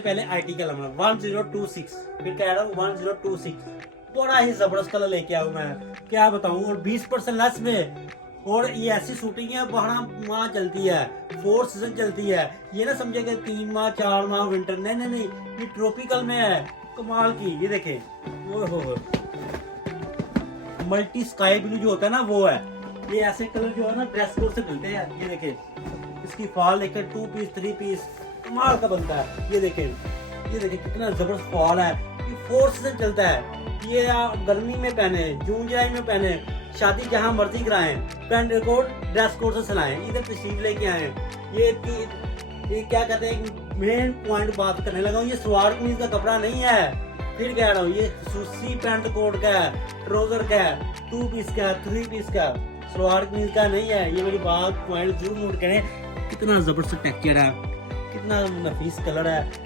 पहले आईटी का लमड़ा 1026, फिर कह रहा हूँ 1026, बड़ा ही जबरदस्त कलर लेके आऊँ मैं, क्या बताऊँ। और 20% लेस में, और ये ऐसी शूटिंग है 12 माह चलती है, 4 सीजन चलती है। ये ना समझे कि 3 माह 4 माह विंटर, नहीं नहीं नहीं, ये ट्रॉपिकल में है, कमाल की। ये देखे, ओहो, मल्टी स्काई ब्लू जो होता है ना वो है। ये ऐसे कलर जो है ना ड्रेस कोड से मिलते हैं। ये देखे, इसकी फॉल देखे, 2 पीस 3 पीस कमाल का बनता है। ये देखे, ये देखे कितना जबरदस्त फॉल है। ये 4 सीजन चलता है। ये आप गर्मी में पहने, जून जुलाई में पहने, शादी जहाँ मर्जी कराएं, पैंट कोड ड्रेस कोड से सिलाएं। इधर तशरीफ लेके आए। ये क्या कहते हैं, मेन पॉइंट बात करने लगा हूँ, ये सलवार कमीज का कपड़ा नहीं है। फिर कह रहा हूँ, ये सूसी पैंट कोट का है, ट्राउजर का है, 2 पीस का, 3 पीस का, सलवार कमीज का नहीं है। ये मेरी बात पॉइंट जरूर नोट करें। कितना जबरदस्त टेक्सचर है, कितना नफीस कलर है।